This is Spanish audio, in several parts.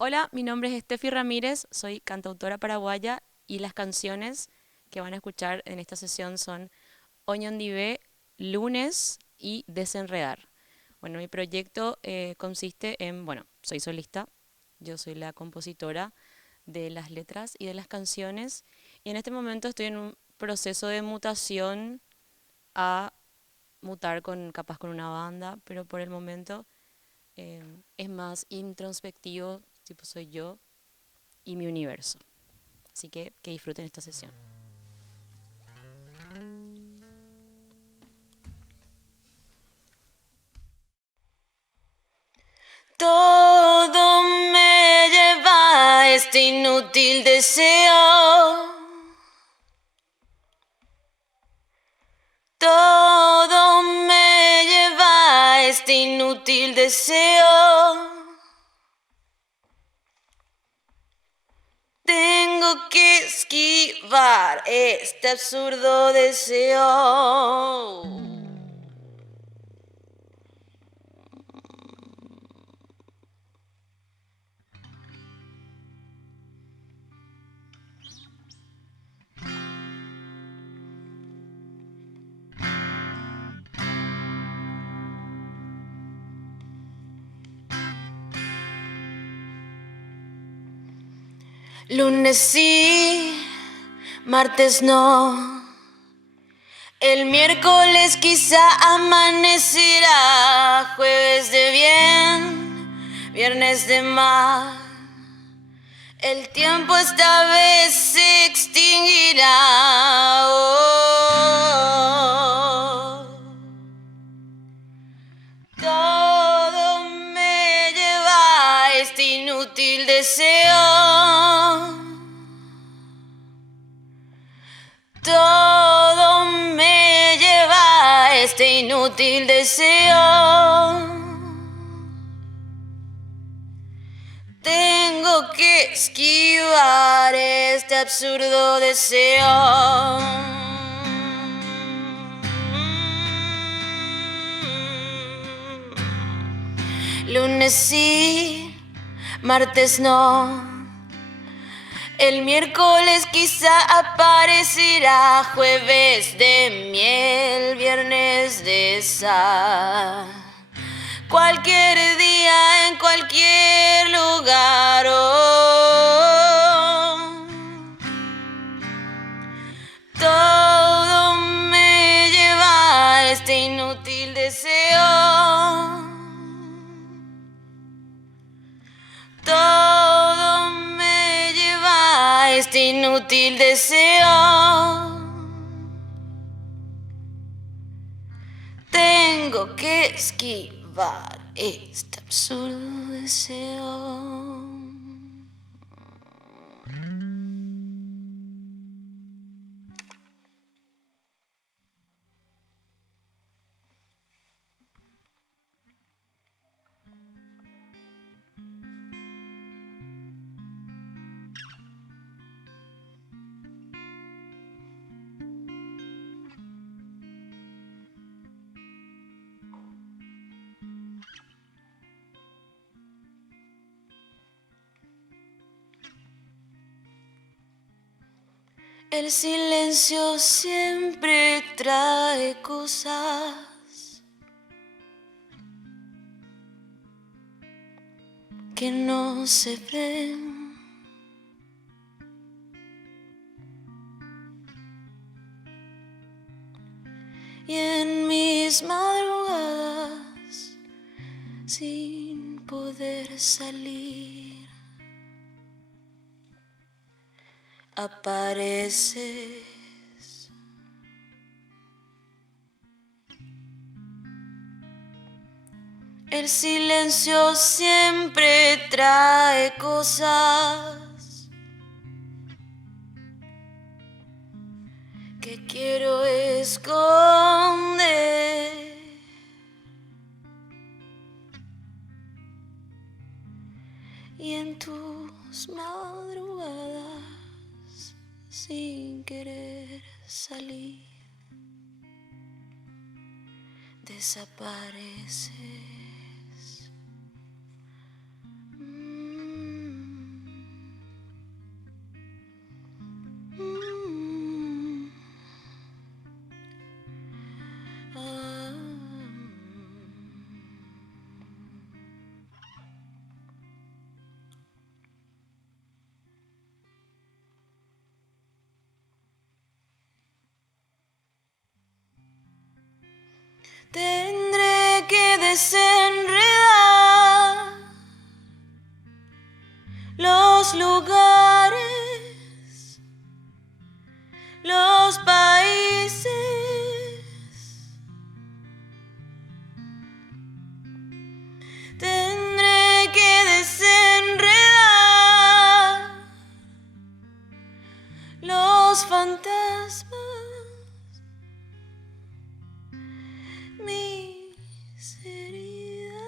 Hola, mi nombre es Steffi Ramírez, soy cantautora paraguaya y las canciones que van a escuchar en esta sesión son Oñondivé, Lunes y Desenredar. Bueno, mi proyecto consiste en, bueno, soy solista, yo soy la compositora de las letras y de las canciones y en este momento estoy en un proceso de mutación a mutar capaz con una banda, pero por el momento es más introspectivo, tipo soy yo y mi universo. Así que disfruten esta sesión. Todo me lleva a este inútil deseo. Todo me lleva a este inútil deseo. Tengo que esquivar este absurdo deseo. Lunes sí, martes no. El miércoles quizá amanecerá, jueves de bien, viernes de mal. El tiempo esta vez se extinguirá. Oh. Todo me lleva a este inútil deseo. Todo me lleva a este inútil deseo. Tengo que esquivar este absurdo deseo. Lunes sí, martes no. El miércoles quizá aparecerá, jueves de miel, viernes de sal. Cualquier día en cualquier lugar. Oh. Todo me lleva a este inútil deseo. Todo me lleva a este inútil deseo. Tengo que esquivar este absurdo deseo. El silencio siempre trae cosas que no se ven. Y en mis madrugadas, sin poder salir, apareces. El silencio siempre trae cosas que quiero esconder. Y en tus madrugadas, sin querer salir, desapareces. Tendré que desenredar los lugares, los países. Tendré que desenredar los fantasmas, mis heridas.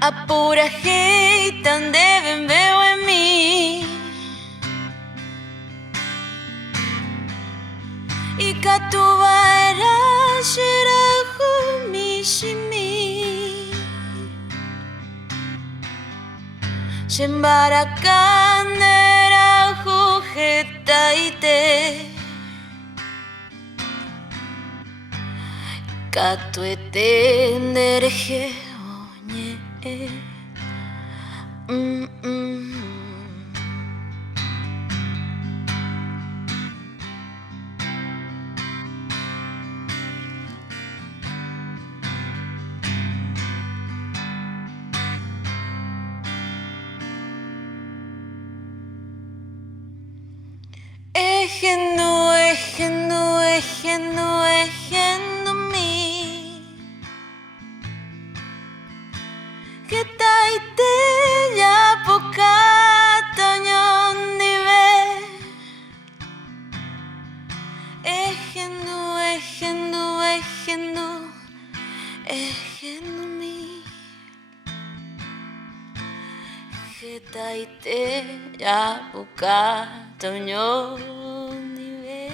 Apura heitan deben veo en mí y katubaira shirahu mishimi shembara kandera jujetaite katuete nerje oñe. Ejendo, ejendo, ejendo, ejendo mi que taite ya poca toñón nive. Ejendo, ejendo, ejendo, ejendo mi que taite ya poca toñón nive.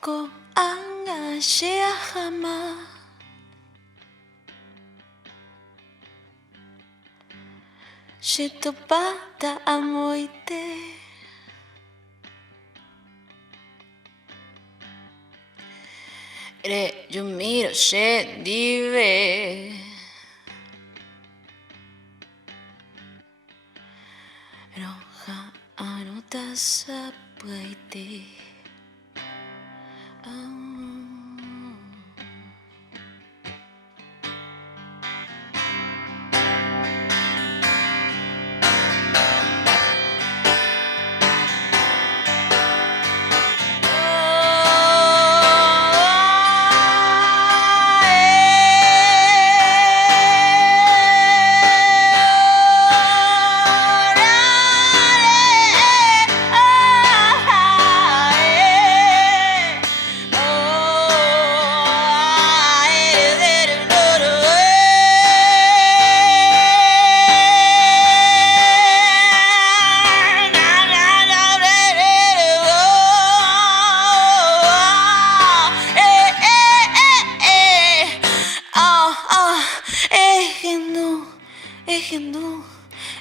Ko anga shea hama shitopata amoite re yo miro she dive roja anota sapaite.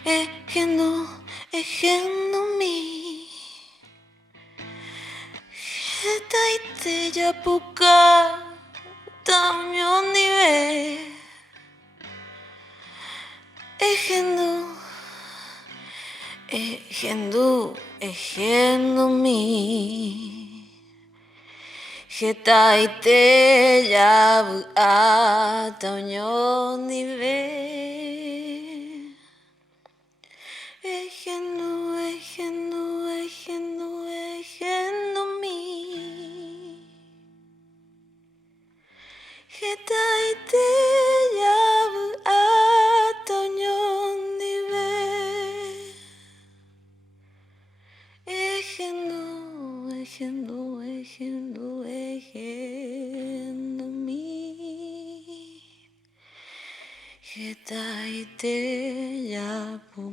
ejendo mi taite japuka tamyo nive ejendo mi taite jabu tamyo nive ejendo mi taite jabu tamyo nive ejendo mi taite jabu